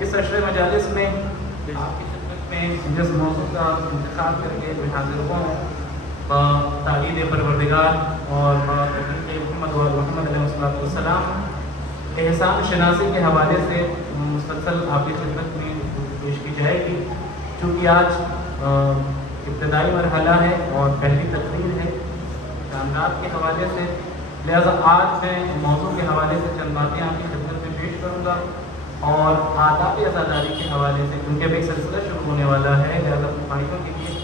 اس عشر مجالس میں آپ کی خدمت میں جس موضوع کا انتخاب کر کے میں حاضر ہوا ہوں تعلیم پروردگار اور محمد علیہ السلام احسان شناسی کے حوالے سے مسلسل آپ کی خدمت میں پیش کی جائے گی. چونکہ آج ابتدائی مرحلہ ہے اور پہلی تقریر ہے جامعات کے حوالے سے، لہذا آج میں موضوع کے حوالے سے چند باتیں آپ کی خدمت میں پیش کروں گا اور آداب عزاداری کے حوالے سے، کیونکہ اب ایک سلسلہ شروع ہونے والا ہے، لہذا مخالفوں کے لیے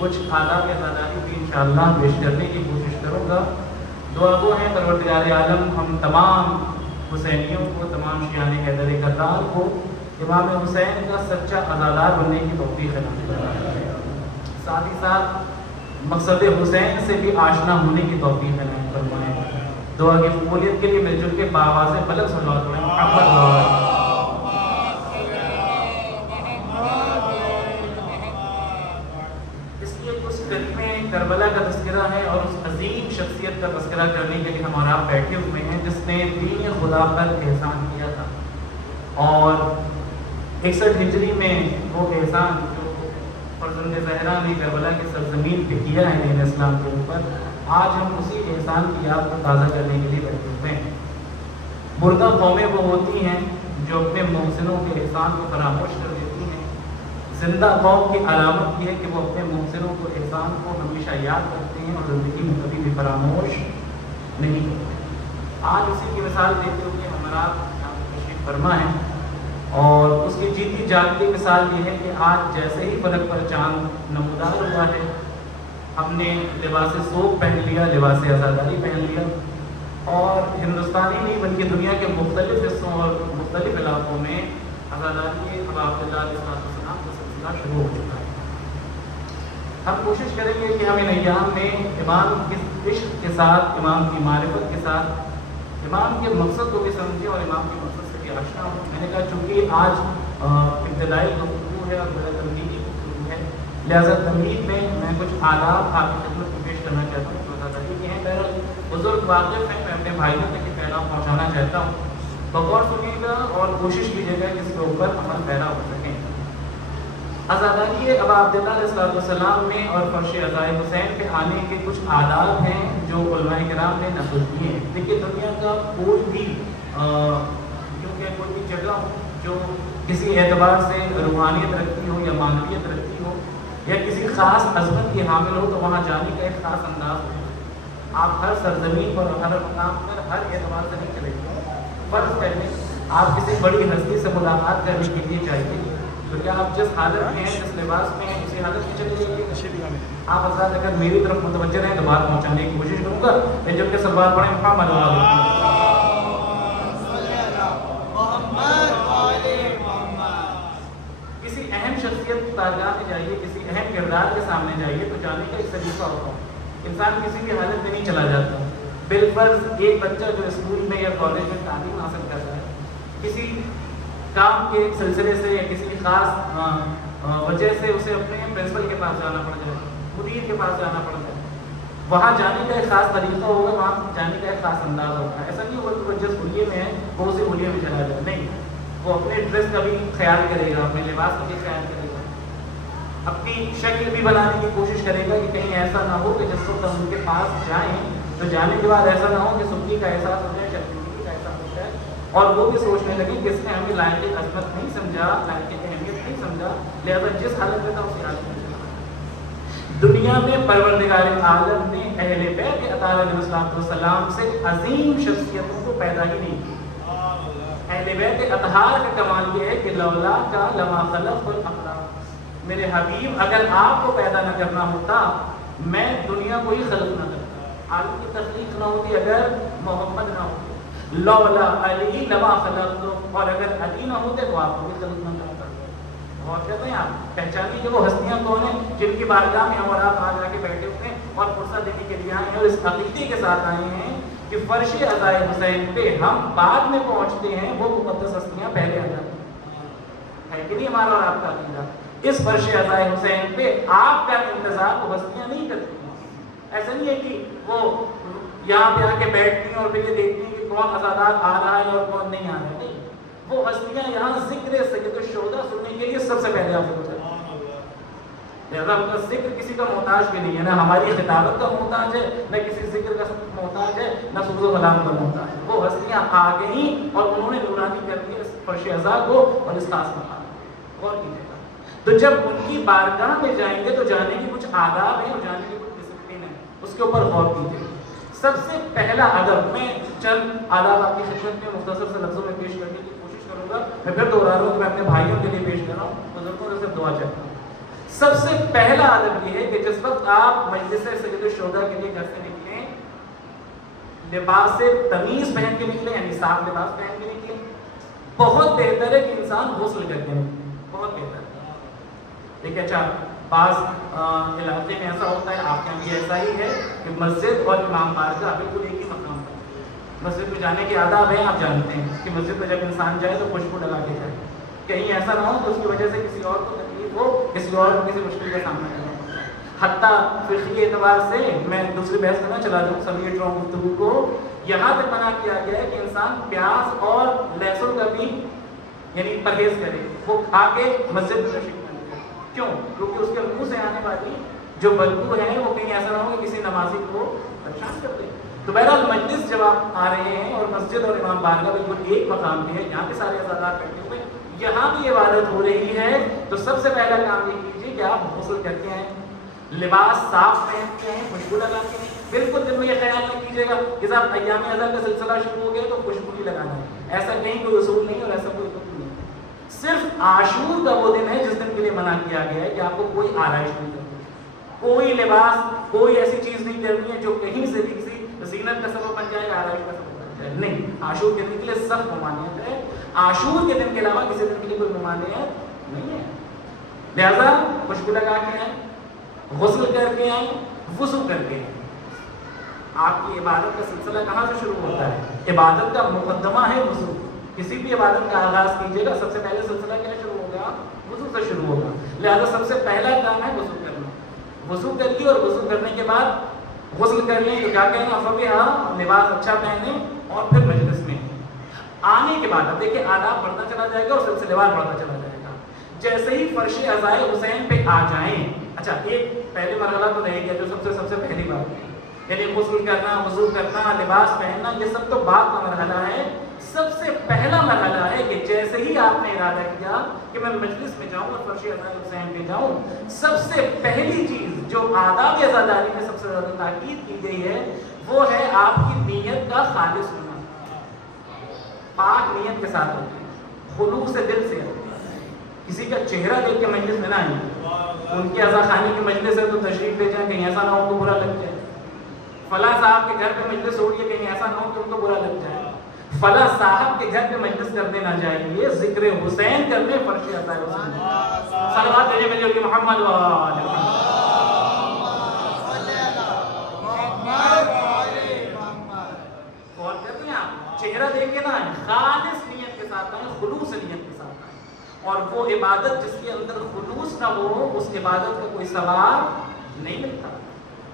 کچھ آداب عزاداری بھی انشاءاللہ پیش کرنے کی کوشش کروں گا. دعا گو ہیں پروردگار عالم ہم تمام حسینیوں کو، تمام شیعان حیدر کرار کو امام حسین کا سچا عزادار بننے کی توفیق عطا فرمائے، ساتھ ہی ساتھ مقصد حسین سے بھی آشنا ہونے کی توفیق عطا فرمائے. دعا کی قبولیت کے لیے مل جل کے باواز بلند صلوات پڑھیں محمد. اس لیے اس کلمے کربلا کا تذکرہ ہے اور اس عظیم شخصیت کا تذکرہ کرنے کے لیے ہم اور آپ بیٹھے ہوئے ہیں جس نے دین خدا پر احسان کیا تھا، اور 61 ہجری میں وہ احسان جو فرزند زہرا نے کربلا کی سرزمین پہ کیا ہے دین اسلام کے اوپر، آج ہم اسی احسان کی یاد کو تازہ کرنے کے لیے بیٹھے ہوئے ہیں. مردہ قومیں وہ ہوتی ہیں جو اپنے محسنوں کے احسان کو فراموش کر دیتی ہیں. زندہ قوم کی علامت یہ ہے کہ وہ اپنے محسنوں کو، احسان کو ہمیشہ یاد کرتے ہیں اور زندگی میں کبھی بھی فراموش نہیں کرتے. آج اسی کی مثال دیتے ہوئے ہمارا تشریف فرما ہے، اور اس کی جیتی جاگتی مثال یہ ہے کہ آج جیسے ہی فلک پر چاند نمودار ہوا ہے، ہم نے لباس صوف پہن لیا، لباس عزاداری پہن لیا، اور ہندوستانی نہیں بلکہ دنیا کے مختلف حصوں اور مختلف علاقوں میں عزاداری عبداللہ علیہ السلام کا سلسلہ شروع ہو چکا ہے. ہم کوشش کریں گے کہ ہم ان ایام میں امام کے عشق کے ساتھ، امام کی معرفت کے ساتھ امام کے مقصد کو بھی سمجھیں اور امام کے مقصد سے بھی آشنا ہوں. میں نے کہا چونکہ آج ابتدائی گفتگو ہے اور بڑا تمہیدی گفتگو ہے، لہٰذا تمہید میں میں کچھ آداب آپ کی خدمت میں پیش کرنا چاہتا ہوں جو عزاداری کے ہیں. بہرحال بزرگ واقف ہیں، میں اپنے بھائیوں تک یہ پیغام پہنچانا چاہتا ہوں. بغور سنیے گا اور کوشش کیجیے گا کہ اس کے اوپر عمل پیرا ہو سکیں. عزاداری ابا عبداللہ علیہ السلام میں اور فرش عزائے حسین پہ آنے کے کچھ آداب ہیں جو علماء کرام نے نقل کیے ہیں. دیکھیے دنیا کا کوئی بھی کیونکہ کوئی بھی جگہ جو کسی اعتبار سے روحانیت رکھتی ہو یا معنویت رکھتی ہو یا کسی خاص عظمت کی حامل ہو تو وہاں جانے کا ایک خاص انداز ہوتا ہے. آپ ہر سرزمین پر ہر مقام پر ہر اعتبار سے نہیں چلے گئے. فرض کر لیں آپ کسی بڑی ہستی سے ملاقات کرنے کے لیے چاہیے تو کیا آپ جس حالت میں ہیں، جس لباس میں ہیں، اسی حالت میں چلے جائیے. آپ حضرات اگر میری طرف متوجہ رہیں تو بات پہنچانے کی کوشش کروں گا. میں جب کے سوال پڑھیں کسی اہم شخصیت کی بارگاہ میں جائیے، کسی اہم کردار کے سامنے جائیے تو جانے کا ایک طریقہ ہوتا ہے. انسان کسی بھی حالت میں نہیں چلا جاتا. بالفرض ایک بچہ جو اسکول میں یا کالج میں تعلیم حاصل کرتا ہے، کسی کام کے سلسلے سے یا کسی خاص وجہ سے اسے اپنے پرنسپل کے پاس جانا پڑ جائے، مدیر کے پاس جانا پڑ جائے، وہاں جانے کا ایک خاص طریقہ ہوگا، وہاں جانے کا ایک خاص انداز ہوگا. ایسا نہیں ہوگا کہ وہ جس ہولیے میں ہے وہ اسی ہولیے میں چلا جائے. نہیں، وہ اپنے ڈریس کا بھی خیال کرے گا، اپنے لباس کا بھی خیال کرے گا، اپنی شکل بھی بنانے کی کوشش کرے گا کہ کہیں ایسا نہ ہو کہ جس وقت ہم ان کے پاس جائیں تو جانے کے بعد ایسا نہ ہو کہ سستی کا احساس ہو جائے، شرمندگی کا احساس ہو جائے اور وہ بھی سوچنے لگے کہ اس نے ہمیں لائق عظمت نہیں سمجھا، لائق اہمیت نہیں سمجھا، لہذا جس حالت میں تھا اسی حالت میں چلا. دنیا میں پروردگار عالم نے اہل بیت اطہار علیہ السلام سے عظیم شخصیتوں کو پیدا ہی نہیں کیا. اہل بیت اطہار کا کمال یہ ہے کہ لولا کا لما خلق الاخلاق، میرے حبیب اگر آپ کو پیدا نہ کرنا ہوتا میں دنیا کو ہی خلق نہ کرتا. عالم کی تخلیق نہ ہوتی اگر محمد نہ ہوتے. لولا علی لما خلقت، اور اگر علی نہ ہوتے تو آپ کو بھی خلق نہ کرتا. اور کہتے ہیں آپ پہچانیے کہ وہ ہستیاں کون ہیں جن کی بارگاہ میں ہم اور آپ آج آ کے بیٹھے ہوئے ہیں اور فرصت دینے کے لیے آئے ہیں اور اس عقیدے کے ساتھ آئے ہیں کہ فرش عزائے حسین پہ ہم بعد میں پہنچتے ہیں، وہ مقدس ہستیاں پہلے آ جاتی ہیں. ہے کہ نہیں ہمارا اور آپ کا عقیدہ؟ اس فرش عزائے حسین پہ آپ کا انتظار وہ ہستیاں نہیں کرتی. ایسا نہیں ہے کہ وہ یہاں پہ آ کے بیٹھتی ہیں اور پھر یہ دیکھتی ہیں کہ کون عزادار آ رہا ہے اور کون نہیں آ رہا ہے. نہیں، وہ ہستیاں یہاں ذکر سید لہٰذا ان کا ذکر کسی کا محتاج بھی نہیں ہے، نہ ہماری خطابت کا محتاج ہے، نہ کسی ذکر کا محتاج ہے، نہ سبز و غلام کا محتاج ہے۔ وہ ہستیاں آ گئیں اور انہوں نے نورانی کر دیا اس فرش ازا کو اور اس خاص مقام کو۔ غور کیجیے گا، تو جب ان کی بارگاہ میں جائیں گے تو جانے کی کچھ آداب ہیں اور جانے کی کچھ ڈسپلن ہے، اس کے اوپر غور کیجیے۔ سب سے پہلا ادب، میں چند آداب آپ کی خدمت میں مختصر سے لفظوں میں پیش کرنے کی کوشش کروں گا۔ میں پھر دوہرا رہا ہوں کہ میں اپنے بھائیوں کے لیے پیش کر رہا ہوں، بزرگوں سے دعا چاہتا ہوں۔ سب سے پہلا ادب یہ ہے کہ جس وقت آپ مجلس سید الشہداء کے لیے گھر سے نکلیں، لباس تمیز پہن کے نکلیں، یعنی صاف لباس پہن کے نکلیں۔ بہت بہتر ہے کہ انسان غسل کر کے نکلے، بہت بہتر ہے۔ دیکھیں اچھا، بعض علاقے میں ایسا ہوتا ہے، آپ کے یہاں بھی ایسا ہی ہے کہ مسجد اور امام بارگاہ بالکل ایک ہی مقام پر۔ مسجد میں جانے کے آداب ہیں، آپ جانتے ہیں کہ مسجد میں جب انسان جائے تو خوشبو لگا کے جائے، کہیں ایسا نہ ہو کہ اس کی وجہ سے کسی اور کو تکلیف ہو، کسی اور کو کسی مشکل کا سامنا کرنا پڑتا ہے۔ حتیٰ فقہی اعتبار سے میں دوسری بحث میں نہ چلا جاؤں، سمیٹ رہا ہوں گفتگو کو، یہاں تک منع کیا گیا ہے کہ انسان پیاز اور لہسن کا بھی یعنی پرہیز کرے، وہ کھا کے مسجد میں تشریف نہ لے۔ کیوں؟ کیونکہ اس کے منہ سے آنے والی جو بدبو ہے وہ کہیں ایسا نہ ہو کہ کسی نمازی کو پریشان کر دے۔ تو بہرحال مجلس جب آپ آ رہے ہیں اور مسجد اور امام بارگاہ بالکل ایک مقام پہ ہے، یہاں پہ سارے عزادار بیٹھے ہوئے، یہاں بھی عبادت ہو رہی ہے، تو سب سے پہلا کام یہ کیجیے کہ آپ غسل کر کے آئیں، لباس صاف پہن کے آئیں، خوشبو لگا کے آئیں۔ بالکل دل میں یہ خیال نہ کیجیے گا کہ صاحب ایام اعضاء کا سلسلہ شروع ہو گیا تو خوشبو نہیں لگانا ہے، ایسا کہیں کوئی اصول نہیں اور ایسا کوئی حکم نہیں۔ صرف عاشور کا وہ دن ہے جس دن کے لیے منع کیا گیا ہے کہ آپ کو کوئی آرائش نہیں کرنی، کوئی لباس، کوئی ایسی چیز نہیں کرنی ہے جو کہیں سے بھی کسی زینت کا سبب بن جائے، آرائش کا سبب بن جائے، نہیں۔ عاشور کے دن کے لیے سخت ممانعت ہے، عاشور کے دن کے علاوہ کسی دن کے لیے کوئی ممانعت نہیں ہے۔ لہذا خوشبو لگا کے آئیں، غسل کر کے آئیں، وضو کر کے آئیں۔ آپ کی عبادت کا سلسلہ کہاں سے شروع ہوتا ہے؟ عبادت کا مقدمہ ہے وضو۔ کسی بھی عبادت کا آغاز کیجیے گا، سب سے پہلے سلسلہ کیا شروع ہوگا؟ وضو سے شروع ہوگا۔ لہذا سب سے پہلا کام ہے وضو کرنا۔ وضو کر لی اور وضو کرنے کے بعد غسل کر لیں تو کیا کہنا؟ فبہا، لباس اچھا پہنیں اور پھر مجلس میں آنے کے بعد اب دیکھیں آداب بڑھتا چلا جائے گا اور سلسلے وار بڑھتا چلا جائے گا۔ جیسے ہی فرش عزائے حسین پہ آ جائیں، اچھا ایک پہلے مرحلہ تو رہے گا جو سب سے پہلی بات ہے، یعنی غسل کرنا، وضو کرنا، لباس پہننا، یہ سب تو بعد کا مرحلہ ہے۔ سب سے پہلا مرحلہ ہے کہ جیسے ہی آپ نے ارادہ کیا کہ میں مجلس میں جاؤں اور فرش عزائے حسین پہ جاؤں، سب سے پہلی چیز جو آداب عزاداری میں سب سے زیادہ تاکید کی گئی ہے وہ ہے آپ کی نیت کا خالص ہونا، پاک نیت کے ساتھ ہوتی ہے، خلوص دل سے ہوتی ہے۔ کسی کا چہرہ دیکھ کے مجلس میں نہ آئیں، ان کے عزا خانے کی مجلس ہے تو تشریف لے جائیں، کہیں ایسا نہ ہو تو برا لگ جائے۔ فلاں صاحب کے گھر پہ مجلس ہو رہی ہے، کہیں ایسا نہ ہو کہ ان کو برا لگ جائے۔ فلاں صاحب کے گھر پہ مجلس کرنے نہ جائیے، ذکر حسین کرنے فرش عزائے حسین، صلوات بھیجے میرے نبی محمد و آلہ محمد۔ غور کر لیں آپ، چہرہ دیکھ کے نہ آئیں، خالص نیت کے ساتھ آئیں، خلوص نیت کے ساتھ آئیں۔ اور وہ عبادت جس کے اندر خلوص نہ ہو، اس عبادت کا کوئی ثواب نہیں ملتا۔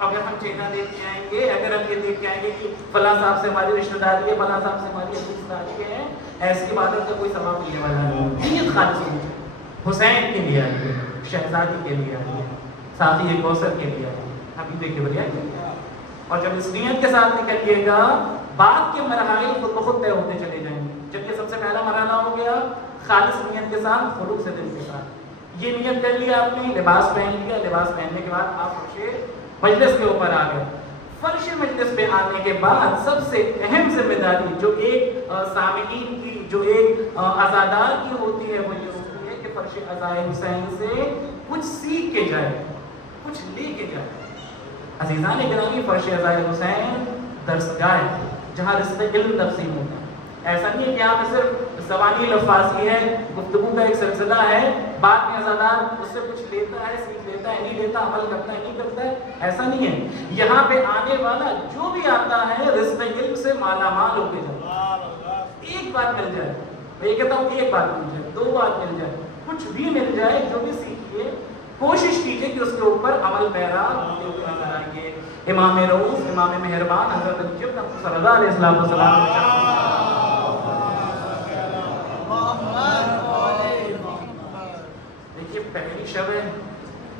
اگر ہم چہرہ دیکھ کے آئیں گے، اگر ہم یہ دیکھ کے آئیں گے کہ فلاں صاحب سے ہماری رشتہ داری ہے، فلاں صاحب سے ہماری رشتہ داری ہے، ایسی عبادت کا کوئی ثواب ملنے والا نہیں۔ نیت خالص ہونی چاہیے، حسین کے لیے آئیے، شہزادی کے لیے آئیے، ساتھی کوثر کے لیے آئیے، حقیقت کے لیے آئیے۔ اور جب اس نیت کے ساتھ نکلیے گا، بعد کے مراحل خود بخود طے ہوتے چلے جائیں گے۔ جب یہ سب سے پہلا مرحلہ ہو گیا خالص نیت کے ساتھ، خلوص دل کے ساتھ، یہ نیت کر لیا آپ نے، لباس پہن لیا، لباس پہننے کے بعد آپ مجلس کے اوپر آ گئے۔ فرش مجلس پہ آنے کے بعد سب سے اہم ذمہ داری جو ایک سامعین کی، جو ایک عزادار کی ہوتی ہے، وہ یہ ہوتی ہے کہ فرش عزائے حسین سے کچھ سیکھ کے جائے، کچھ لے کے جائے۔ عزیزان گرامی، فرش عزائے حسین درسگاہ ہے جہاں رزق علم تقسیم ہوتا ہے۔ ایسا نہیں ہے کہ یہاں پہ صرف زبانی لفاظی ہے، گفتگو کا ایک سلسلہ ہے، بعد میں عزادار اس سے کچھ لیتا ہے، سیکھ لیتا ہے، نہیں لیتا، عمل کرتا ہے، نہیں کرتا ہے، ایسا نہیں ہے۔ یہاں پہ آنے والا جو بھی آتا ہے رزق علم سے مالا مال ہو کے جاتا ہے۔ ایک بات مل جائے، میں یہ کہتا ہوں ایک بات مل جائے، دو بات مل جائے، کچھ بھی مل جائے، جو بھی سیکھیے کوشش کیجئے کہ اس کے اوپر عمل پیرا ہوتے ہوئے نظر آئیے۔ امام رؤوف، امام مہربان حضرت الجبن صلی اللہ علیہ وسلم دیکھیے پہلی شب ہے،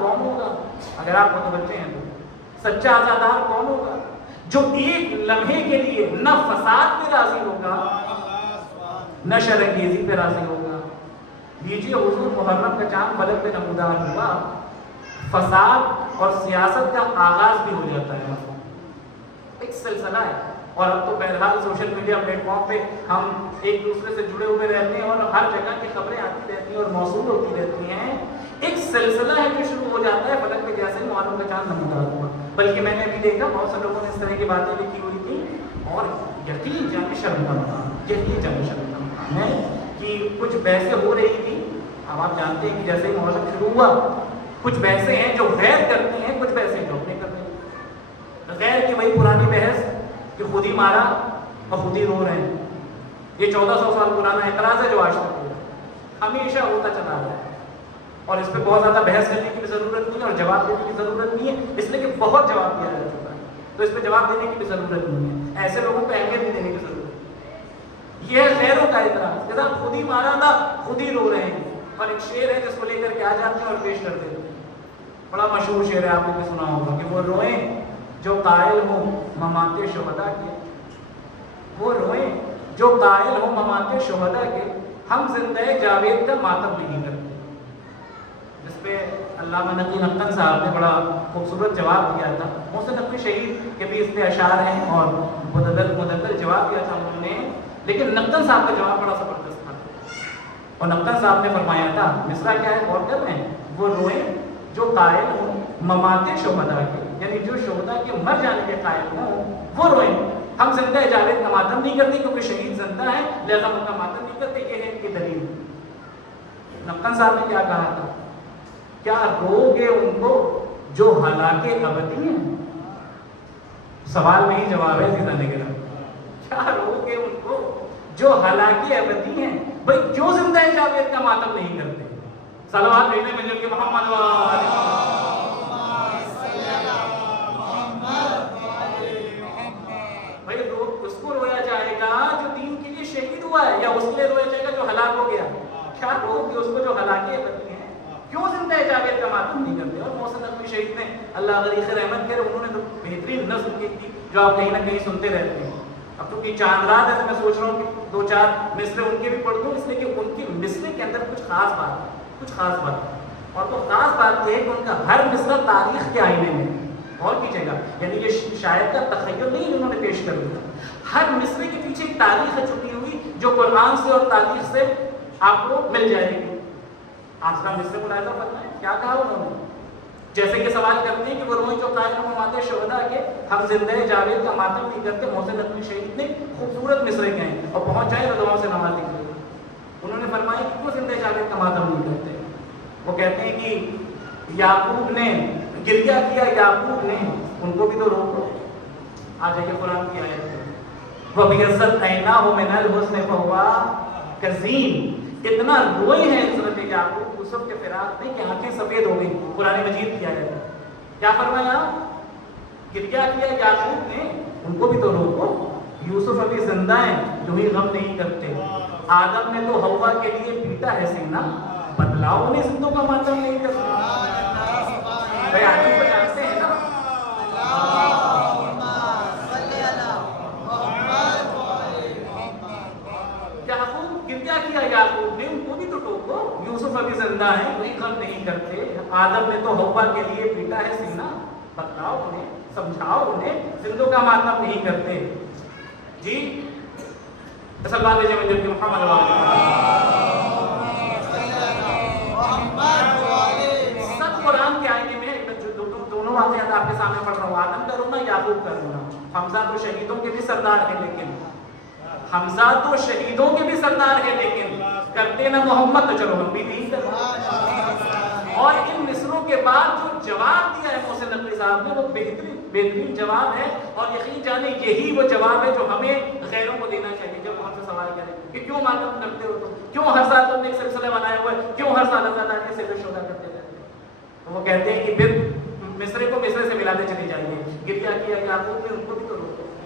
کون ہوگا؟ اگر آپ متوجہ ہیں تو سچا آزادار کون ہوگا؟ جو ایک لمحے کے لیے نہ فساد پہ راضی ہوگا نہ شرانگیزی پہ راضی ہوگا۔ لیجیے حضور محرم کا چاند فلک پہ نمودار ہوا، فساد اور سیاست کا آغاز بھی ہو جاتا ہے، ایک سلسلہ ہے۔ اور اب تو بہرحال سوشل میڈیا پلیٹ فارم پہ ہم ایک دوسرے سے جڑے ہوئے رہتے ہیں اور ہر جگہ کی خبریں آتی رہتی ہیں اور موصول ہوتی رہتی ہیں۔ ایک سلسلہ ہے جو شروع ہو جاتا ہے فلک پہ جیسے محرم کا چاند نمودار ہوا۔ بلکہ میں نے ابھی دیکھا بہت سے لوگوں نے اس طرح کی باتیں بھی کی ہوئی تھی، اور یقین جانے شرم کا مقام، یقین جانے شرم کا مقام ہے کہ کچھ بحثیں ہو رہی تھی۔ اب آپ جانتے ہیں کہ جیسے ہی محرم شروع ہوا کچھ بحثیں ہیں جو غیر کرتی ہیں، کچھ بحثیں جو اپنے کرتے ہیں۔ غیر کی وہی پرانی بحث کہ خود ہی مارا اور خود ہی رو رہے ہیں، یہ 1400 سال پرانا اعتراض ہے جو آج تک ہوا، ہمیشہ ہوتا چلا رہا ہے، اور اس پہ بہت زیادہ بحث کرنے کی بھی ضرورت نہیں ہے اور جواب دینے کی ضرورت نہیں ہے، اس لیے کہ بہت جواب دیا جا چکا ہے، تو اس پہ جواب دینے کی بھی ضرورت نہیں ہے، ایسے لوگوں کو اہمیت نہیں دینے کی ضرورت ہے۔ یہ ہے غیروں کا اعتراض کہ صاحب خود ہی مارا تھا خود ہی رو رہے ہیں، اور ایک شعر ہے جس کو لے کر کے آ جاتے ہیں اور پیش کر دیتے ہیں، بڑا مشہور شعر ہے، آپ نے بھی سنا ہوگا کہ وہ روئیں جو قائل ہوں ممات شہداء کے، وہ روئیں جو قائل ہوں ممات شہداء کے، ہم زندہ جاوید کا ماتم نہیں کرتے۔ جس پہ علامہ نقی نقطن صاحب نے بڑا خوبصورت جواب دیا تھا، محسن نقوی شہید کے بھی اس پہ اشعار ہیں اور مدلل جواب دیا تھا انہوں نے، لیکن نقطن صاحب کا جواب بڑا زبردست تھا، اور نقطن صاحب نے فرمایا تھا، مصرع کیا ہے غور کر رہے ہیں، وہ روئیں جو قائل ہوں ممات شہداء کے، یعنی جو شہداء کے مر جانے کے قائل ہوں وہ روئیں، ہم زندہ جاوید کا ماتم نہیں کرتے کیونکہ شہید زندہ ہے لہذا ان کا ماتم نہیں کرتے، یہ ہے ان کی دلیل۔ نقطن صاحب نے کیا کہا تھا، کیا رو گے ان کو جو ہلاکے ابدی ہیں؟ سوال میں ہی جواب ہے سیدھا نگران، کیا رو گے ان کو جو ہلاکے ابدی ہیں؟ بھائی کیوں زندہ جاوید کا ماتم نہیں کرتے؟ صلوات بھیجنے میں جو کہ محمد بھائی اس کو رویا جائے گا جو دین کے لیے شہید ہوا ہے، یا اس کے لیے رویا جائے گا جو ہلاک ہو گیا؟ کیا رو گے اس کو جو ہلاکے ابدی ہیں؟ کیوں زندہ جاوید کا ماتم نہیں کرتے؟ اور محسن نقوی شہید نے اللہ غریق رحمت کرے، انہوں نے تو بہترین نظم کی تھی جو آپ کہیں نہ کہیں سنتے رہتے ہیں۔ اب تو کہ چاند رات ہے تو میں سوچ رہا ہوں کہ دو چار مصرے ان کے بھی پڑھ دوں، اس لیے کہ ان کے مصرے کے اندر کچھ خاص بات ہے، کچھ خاص بات ہے، اور وہ خاص بات یہ ہے کہ ان کا ہر مصرع تاریخ کے آئینے میں، غور کیجیے گا، یعنی یہ شاعر کا تخیل نہیں انہوں نے پیش کر دیا، ہر مصرے کے پیچھے ایک تاریخ ہے چھپی ہوئی جو قرآن سے اور تاریخ سے آپ کو مل جائے گی۔ آپ کا مصرے ملاحظہ کرنا ہے کیا کہا انہوں نے، جیسے کہ سوال کرتے ہیں کہ وہ روئیں جو قائل ہوں ممات شہداء کے، ہم زندہ جاوید کا ماتم نہیں کرتے۔ محسن نقوی شہید نے خوبصورت مصرے کہیں اور پہنچ جائے دعاؤں سے نوازی کے لیے، انہوں نے فرمایا کہ کیوں زندہ جاوید کا ماتم نہیں کرتے؟ وہ کہتے ہیں کہ یعقوب نے گریہ کیا، یعقوب نے، ان کو بھی تو روکو۔ آ جائیے قرآن کی آیت ہے، وَبِيَضَّتْ عَيْنَاهُ مِنَ الْحُزْنِ فَهُوَ كَظِيمٌ، اتنا روئے ہیں حضرت یعقوب یوسف کے فراق میں کہ آنکھیں سفید ہو گئی۔ قرآن مجید کی آیت ہے، کیا فرمایا؟ گریہ کیا یعقوب نے، ان کو بھی تو روکو، یوسف ابھی زندہ ہیں، تم ہی غم نہیں کرتے، آدم نے تو حوا کے لیے پیٹا ہے سینہ، بدلاؤ انہیں زندوں کا ماتم نہیں کرتے۔ بھائی آدم کو جانتے ہیں نا، یعقوب گریہ کیا یعقوب نے، ان کو بھی تو ٹوکو، یوسف ابھی زندہ ہیں، کوئی غم نہیں کرتے، آدم نے تو حوا کے لیے پیٹا ہے سینہ، بتلاؤ انہیں، سمجھاؤ انہیں، زندوں کا ماتم نہیں کرتے۔ جی اصل بات ہے جب کہ محمد سب قرآن کے آئینے میں دونوں واقعات آپ کے سامنے پڑھ رہا ہوں، آدم کا رونا، یعقوب کا رونا۔ حمزہ تو شہیدوں کے بھی سردار ہیں، لیکن حمزہ تو شہیدوں کے بھی سردار ہیں، لیکن کرتے نہ محمد، تو چلو ہم بھی نہیں کرتے۔ اور ان مصروں کے بعد جو جواب دیا ہے محسن نقوی صاحب نے، وہ بہترین جواب ہے، اور یقین جانے یہی وہ جواب ہے جو ہمیں غیروں کو دینا چاہیے جب ہم سے سوال کریں کہ کیوں ماتم کرتے ہو تم، کیوں ہر سال تم نے ایک سلسلہ بنایا ہوا ہے، کیوں ہر سال ازاداری سے شودا کرتے رہتے ہیں؟ تو وہ کہتے ہیں کہ پھر مصرے کو مصرے سے ملاتے چلے جائیے، گریہ کیا یعقوب نے، ان کو بھی تو روکو،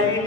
LED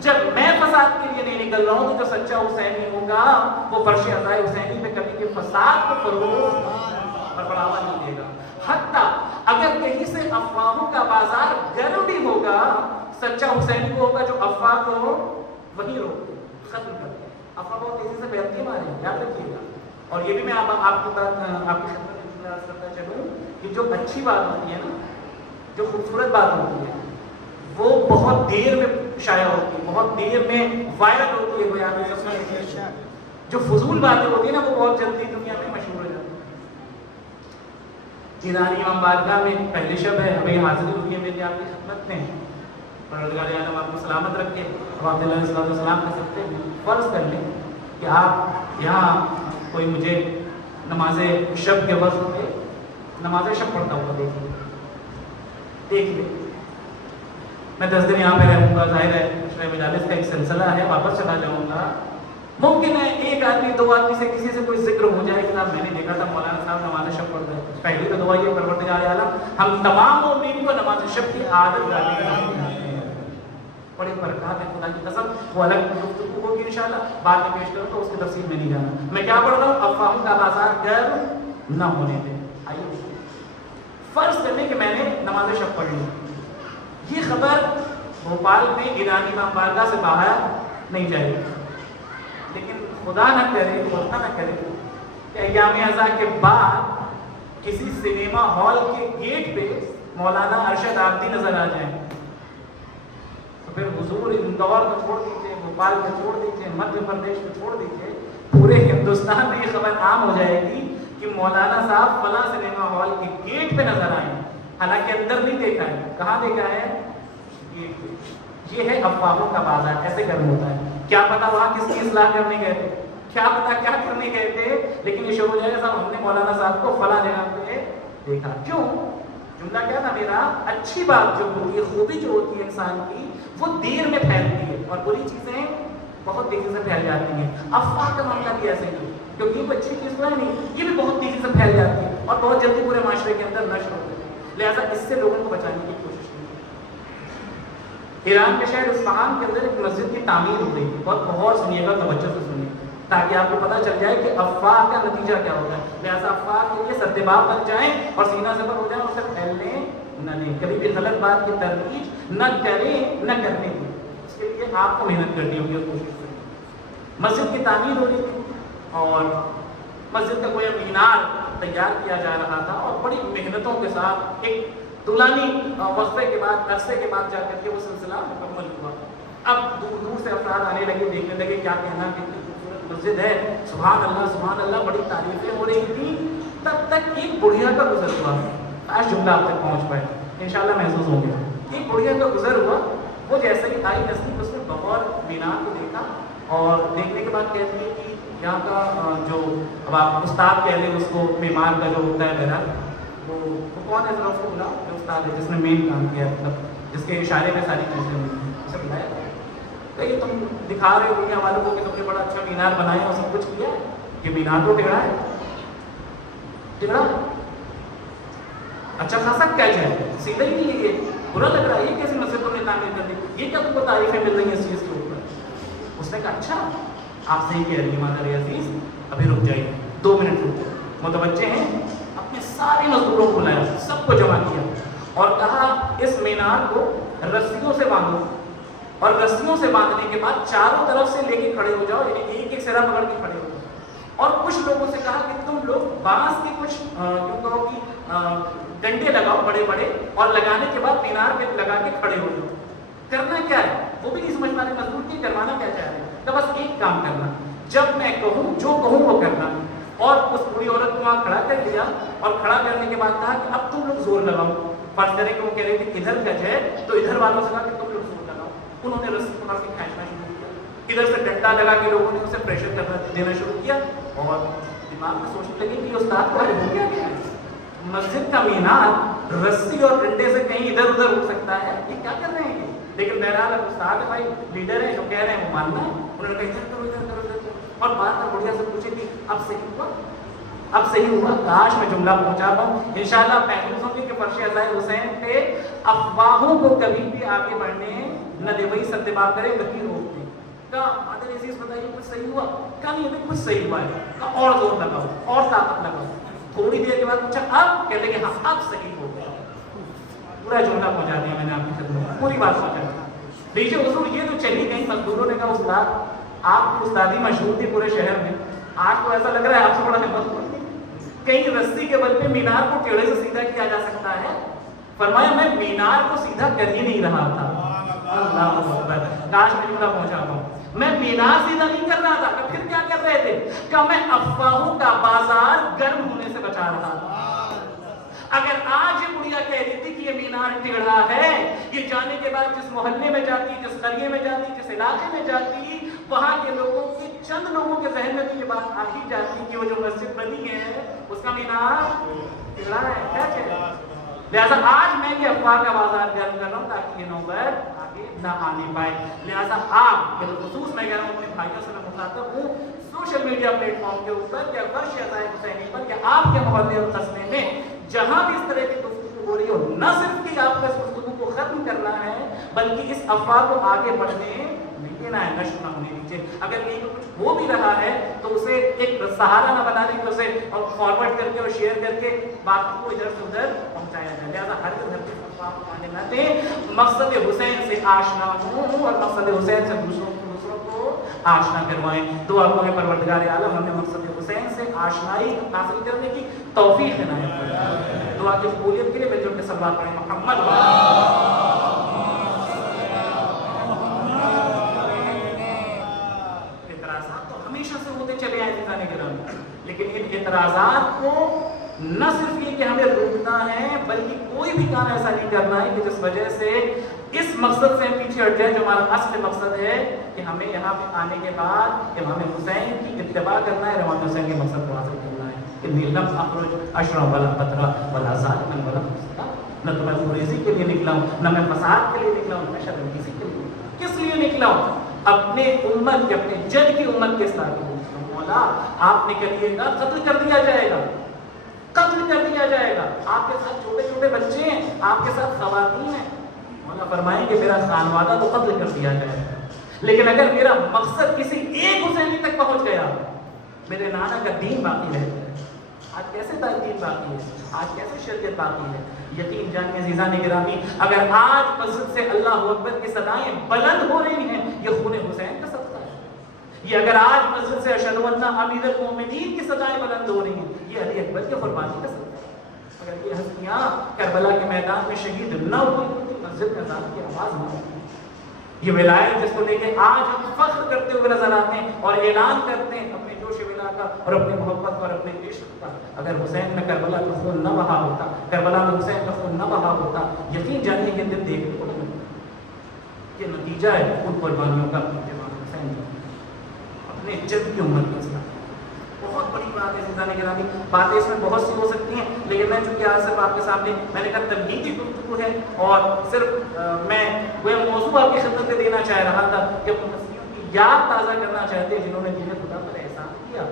جب میں فساد کے لیے نہیں نکل رہا ہوں تو جو سچا حسینی ہوگا وہ فرش عطائے حسینی پہ کبھی کے فساد کو فروغ اور بڑھاوا نہیں دے گا. حتیٰ اگر کہیں سے افواہوں کا بازار گرم بھی ہوگا، سچا حسینی وہ ہوگا جو افواہ کو وہی روک دے، ختم کر دے. افواہ بہت تیزی سے پھیلتی ہے ہمارے، یاد رکھیے گا. اور یہ بھی میں آپ کی بات آپ کی خدمت میں عرض کرتا چلوں کہ جو اچھی بات ہوتی ہے نا، جو خوبصورت بات ہوتی ہے، وہ بہت دیر میں شائع ہوتی ہے، بہت دیر میں وائرل ہوتی ہے. کوئی آدمی سب جو فضول باتیں ہوتی ہیں نا، وہ بہت جلدی دنیا میں مشہور ہو جاتی ہیں. ایرانی امام بارگاہ میں پہلی شب ہے، ہمیں حاضری ہوئی ہے میری آپ کی خدمت میں. پروردگار عالم آپ کو سلامت رکھے. اب آپ علیہ السلام کر سکتے ہیں، فرض کر لیں کہ آپ یہاں کوئی مجھے نماز شب کے وقت پہ نماز شب پڑھتا ہوا دیکھ لیں. میں 10 دن یہاں پہ رہوں گا، ظاہر ہے شرح مجالس کا ایک سلسلہ ہے، واپس چلا جاؤں گا. ممکن ہے ایک آدمی دو آدمی سے کسی سے کوئی ذکر ہو جائے کہ میں نے دیکھا تھا مولانا صاحب نماز شب پڑھتے ہیں. پہلی تو دعا یہ پروردگار عالم ہم تمام مومنین کو نماز شب کی عادت ڈالیں. بڑے برکات ہے خدا کی قسم. وہ الگ گفتگو ہوگی انشاءاللہ، بعد میں پیش کروں تو اس کی تفصیل میں نہیں جانا. میں کیا پڑھ رہا ہوں؟ افواہوں کا بازار گرم نہ ہونے دیں. آئیے فرض کرنے کہ میں نے نماز شب پڑھ لی، یہ خبر بھوپال میں ایرانی امام بارگاہ سے باہر نہیں جائے گی. لیکن خدا نہ کرے کہ ایام ازاں کے بعد کسی سنیما ہال کے گیٹ پہ مولانا ارشد عابدی نظر آ جائیں، تو پھر حضور اندور کو چھوڑ دیجیے، بھوپال کو چھوڑ دیجیے، مدھیہ پردیش کو چھوڑ دیجیے، پورے ہندوستان میں یہ خبر عام ہو جائے گی کہ مولانا صاحب فلاں سنیما ہال کے گیٹ پہ نظر آئے. حالانکہ اندر نہیں دیکھا ہے. کہاں دیکھا ہے؟ گیٹ پہ. یہ ہے افواہوں کا بازار. ایسے کرنا ہوتا ہے. کیا پتا وہاں کس کی اصلاح کرنے گئے تھے، کیا پتا کیا کرنے گئے تھے، لیکن یہ شروع ہو جائے گا صاحب ہم نے مولانا صاحب کو فلاں جگہ پہ دیکھا. کیوں؟ جملہ کیا تھا میرا؟ اچھی بات جو ہوتی ہے، خوبی جو ہوتی ہے انسان کی، وہ دیر میں پھیلتی ہے اور بری چیزیں بہت تیزی سے پھیل جاتی ہیں. افواہ کا معاملہ بھی ایسے ہی، کیونکہ یہ اچھی چیز تو ہے نہیں، یہ بھی بہت تیزی سے پھیل جاتی ہے اور بہت جلدی پورے معاشرے کے اندر نشر ہو جاتی ہے. لہٰذا اس سے لوگوں کو بچانے کی کوشش کی. ایران کے شہر اصفہان کے اندر ایک مسجد کی تعمیر ہو رہی ہے. بہت غور سنیے گا، توجہ سے سنیے تاکہ آپ کو پتہ چل جائے کہ افواہ کا نتیجہ کیا ہوتا ہے. لہٰذا افواہ کے لیے سردباب بن جائیں اور سینہ زبر ہو جائیں، اسے پھیلنے نہ دیں. کبھی بھی غلط بات کی ترویج نہ کریں، نہ کرنے کی. اس کے لیے آپ کو محنت کرنی ہوگی اور کوشش کرنی ہوگی. مسجد کی تعمیر ہو رہی تھی اور مسجد کا کوئی مینار تیار کیا جا رہا تھا اور بڑی محنتوں کے ساتھ ایک طولانی وقفے کے بعد، عرصے کے بعد جا کر کے وہ سلسلہ مکمل ہوا. اب دور دور سے افراد آنے لگے، دیکھنے لگے کیا کہنا، کتنی خوبصورت مسجد ہے، سبحان اللہ، بڑی تعریفیں ہو رہی تھی. تب تک ایک بڑھیا کا گزر ہوا. آج جملہ آپ تک پہنچ پائے، انشاءاللہ محسوس ہوں گے. ایک بڑھیا کا گزر ہوا، وہ جیسے ہی آئی نزدیک اس نے بغور مینار کو دیکھا اور دیکھنے کے بعد کہتی ہے کہ یہاں کا جو اب آپ استاد کہہ لیں اس کو، معمار کا جو ہوتا ہے میرا، وہ کون ہے ذرا اس کو بلا، جو استاد ہے جس نے مین کام کیا، مطلب جس کے اشارے میں ساری چیزیں ہوئی ہیں، اسے بلایا. تو یہ تم دکھا رہے ہو دنیا والوں کو کہ تم نے بڑا اچھا مینار بنایا اور سب کچھ کیا ہے، یہ مینار تو ٹکڑا ہے، ٹکڑا اچھا خاصا کیا ہے، سیدھا ہی نہیں. یہ برا لگ رہا ہے، یہ کیسی مسجد تم نے تعمیر کر دی، یہ کیا تم کو تعریفیں مل رہی ہیں اس چیز کے اوپر. اس نے کہا اچھا آپ صحیح کہہ رہی ہیں مادر عزیز، ابھی رک جائیے، 2 منٹ رک جائیے. متوجہ ہیں، اپنے سارے مزدوروں کو بلایا، سب کو جمع کیا اور کہا اس مینار کو رسیوں سے باندھو اور رسیوں سے باندھنے کے بعد چاروں طرف سے لے کے کھڑے ہو جاؤ، یعنی ایک ایک سرا پکڑ کے کھڑے ہو جاؤ. اور کچھ لوگوں سے کہا کہ تم لوگ بانس کے کچھ یوں کہو کہ ڈنڈے لگاؤ بڑے بڑے اور لگانے کے بعد مینار پہ لگا کے کھڑے ہو جاؤ. کرنا کیا ہے وہ بھی نہیں سمجھ پا رہے مزدور کی، کروانا کیا چاہ رہے ہیں. تو بس ایک کام کرنا، جب میں کہوں جو کہوں وہ کرنا. اور اس بوڑھی عورت کو وہاں کھڑا کر دیا اور کھڑا کرنے کے بعد کہا کہ اب تم لوگ زور لگاؤ. فرض کریں کہ وہ کہہ رہے تھے ادھر گج ہے تو ادھر والوں سے کہا کہ تم لوگ زور لگاؤ. انہوں نے رسی پکڑ کے کھینچنا شروع کیا، ادھر سے ڈنڈا لگا کے لوگوں نے اسے پریشر کرنا دینا شروع کیا اور دماغ میں سوچنے لگے کہ یہ استاد کو ہو کیا گیا ہے، مسجد کا مینار رسی اور ڈنڈے سے کہیں ادھر ادھر اٹھ سکتا ہے، یہ کیا کر رہے ہیں. لیکن بہرحال اب استاد ہے بھائی، لیڈر ہے، جو کہہ رہے ہیں وہ ماننا ہے. انہوں نے کہا ادھر کرو ادھر کرو ادھر کرو. اور بات بڑھیا سے پوچھے کہ اب صحیح ہوا، اب صحیح ہوا، کاش میں جملہ پہنچا پاؤں. انشاءاللہ محفوظ ہوں گے کہ فرش عزائے حسین پہ افواہوں کو کبھی بھی آگے بڑھنے نہ دے. وہی ستبا کرے وہی روک دے. کہا مادر عزیز بتائیے کچھ صحیح ہوا؟ کہا نہیں ابھی کچھ صحیح ہوا ہے. کہا اور زور لگاؤ اور طاقت لگاؤ. تھوڑی دیر کے بعد پوچھا اب؟ کہتے کہ ہاں اب صحیح ہو گیا. پورا جملہ پہنچا دیا میں نے آپ کی خدمت میں، پوری بات پہنچا دی. دیکھیے حضور یہ تو چلی گئی. مزدوروں نے کہا استاد آپ کی استادی مشہور تھی پورے شہر میں، آج تو ایسا لگ رہا ہے آپ سے بڑا ہمت کہیں رسی کے بل پہ مینار کو ٹیڑھے سے سیدھا کیا جا سکتا ہے. فرمایا میں مینار کو سیدھا کر ہی نہیں رہا تھا. اللہ اکبر، کاش میں جملہ پہنچا پاؤں. میں مینار سیدھا نہیں کر رہا تھا. پھر کیا کر رہے تھے؟ کہ میں افواہوں کا بازار گرم ہونے سے بچا رہا تھا. اگر آج یہ بڑھیا کہہ رہی تھی کہ یہ مینار ٹیڑھا ہے، یہ جانے کے بعد جس محلے میں جاتی، جس قریے میں جاتی، جس علاقے میں جاتی، وہاں کے لوگوں کے چند لوگوں کے ذہن میں تو یہ بات آ ہی جاتی کہ وہ جو مسجد بنی ہے اس کا مینار ٹیڑھا ہے. کیا کہہ لہٰذا آج میں یہ افواہ کا بازار گرم کر رہا ہوں تاکہ یہ نوبت آگے نہ آنے پائے. لہٰذا آپ بالخصوص میں کہہ رہا ہوں اپنے بھائیوں سے میں مخاطب ہوں سوشل میڈیا پلیٹ فارم کے اوپر یا فرش عزائے حسینی پر یا آپ کے محلے اور قصبے میں جہاں بھی اس طرح کی گفتگو ہو رہی ہو، نہ صرف کہ آپ کو اس گفتگو کو ختم کرنا ہے بلکہ اس افواہ کو آگے بڑھنے نہیں دینا ہے، نشر نہ ہونے دیجیے. اگر کہیں پہ کچھ ہو بھی رہا ہے تو اسے ایک سہارا نہ بنا لیں کہ اسے فارورڈ کر کے اور شیئر کر کے بات کو ادھر سے ادھر پہنچایا جائے. لہٰذا ہر گھر کے افواہ کو آنے نہ دیں. مقصد حسین سے آشنا ہوں اور مقصد حسین سے دوسروں کو آشنا کروائیں. دعا کریں پروردگار عالم ہمیں مقصد حسین سے آشنائی حاصل کرنے کی توفیق عنایت فرمائے. دعا کی قبولیت کے لیے مل جل کے صلوات پڑھیں محمد. اعتراضات تو ہمیشہ سے ہوتے چلے آئے جانے کے دوران، لیکن ان اعتراضات کو نہ صرف یہ کہ ہمیں روکنا ہے بلکہ کوئی بھی کام ایسا نہیں کرنا ہے کہ جس وجہ سے اس مقصد سے ہم پیچھے ہٹ جائیں جو ہمارا اصل مقصد ہے کہ ہمیں یہاں پہ آنے کے بعد امام حسین کی اتباع کرنا ہے، امام حسین کے مقصد کو حاصل کرنا ہے. انی لم اخرج اشرا ولا قطرا ولا ظالما ولا مفسدا. نہ تو میں فریضی کے لیے نکلا ہوں، نہ میں فساد کے لیے نکلا ہوں، نہ شرمندگی کے لیے. کس لیے نکلا ہوں؟ اپنے امت کے، اپنے جد کی امت کے ساتھ. مولا آپ نکلیے گا قتل کر دیا جائے گا، قتل کر دیا جائے گا. آپ کے ساتھ چھوٹے چھوٹے بچے ہیں، آپ کے ساتھ خواتین ہیں. مولا فرمائیں کہ میرا خانوادہ تو قتل کر دیا جائے گا، لیکن اگر میرا مقصد کسی ایک حسینی تک پہنچ گیا، میرے نانا کا دین باقی رہ گیا. آج کیسے دین باقی ہے؟ آج کیسے شریعت باقی ہے؟ یقین جانیے عزیزان گرامی، اگر آج مسجد سے اللہ اکبر کی صدائیں بلند ہو رہی ہیں یہ خون حسین کا صدقہ ہے. یہ اگر آج مسجد سے اشہد ان امیر المومنین کی صدائیں بلند ہو رہی ہیں یہ علی اکبر کے قربانی کا صدقہ ہے. اگر یہ ہستیاں کربلا کے میدان میں شہید نہ ہوئی تو مسجد میں اذان کی آواز نہ ہوتی. یہ ولایت جس کو لے کے آج ہم فخر کرتے ہوئے نظر آتے ہیں اور اعلان کرتے ہیں اپنے جوش ولا کا اور اپنی محبت اور اپنے عشق کا. اگر حسین میں کربلا کا خون نہ بہا ہوتا، کربلا میں حسین کا خون نہ بہا ہوتا، یقین جانیے کہ دن دیکھنے کو نہیں ملتا. یہ نتیجہ ہے ان قربانیوں کا. امام حسین اپنے جد کی امت کا اصلاح بہت بڑی بات ہے. عزیزان گرامی باتیں اس میں بہت سی ہو سکتی ہیں لیکن میں چونکہ آج صرف آپ کے سامنے میں نے کہا تمہیدی گفتگو ہے اور صرف میں وہ موضوع آپ کی خدمت میں دینا چاہ رہا تھا کہ ان ہستیوں کی یاد تازہ کرنا چاہتے ہیں جنہوں نے دین خدا پر احسان کیا.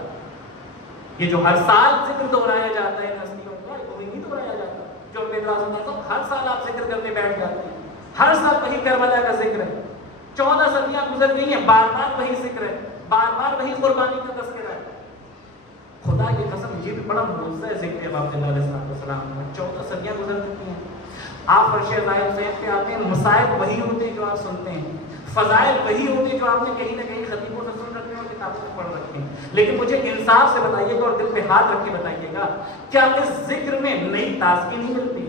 یہ جو ہر سال ذکر دہرایا جاتا ہے ان ہستیوں کا، کوئی نہیں دہرایا جاتا. جو اپنے اعتراض ہوتا ہے ہر سال آپ ذکر کرنے بیٹھ جاتے ہیں، ہر سال وہی کربلا کا ذکر ہے. 14 صدیاں گزر گئی ہیں، بار بار وہی ذکر ہے، بار بار وہی قربانی کا تذکرہ ہے. خدا کی قسم یہ بھی بڑا معجزہ ہے ذکر امام علیہ السلام کا. 14 صدیاں گزر چکی ہیں. آپ فرش عزائے حسین پہ آتے ہیں، مصائب وہی ہوتے ہیں جو آپ سنتے ہیں، فضائل وہی ہوتے ہیں جو آپ نے کہیں نہ کہیں خطیبوں سے سن رکھے ہیں اور کتابوں سے پڑھ رکھے ہیں. لیکن مجھے انصاف سے بتائیے گا اور دل پہ ہاتھ رکھ کے بتائیے گا، کیا اس ذکر میں نئی تازگی نہیں ملتی؟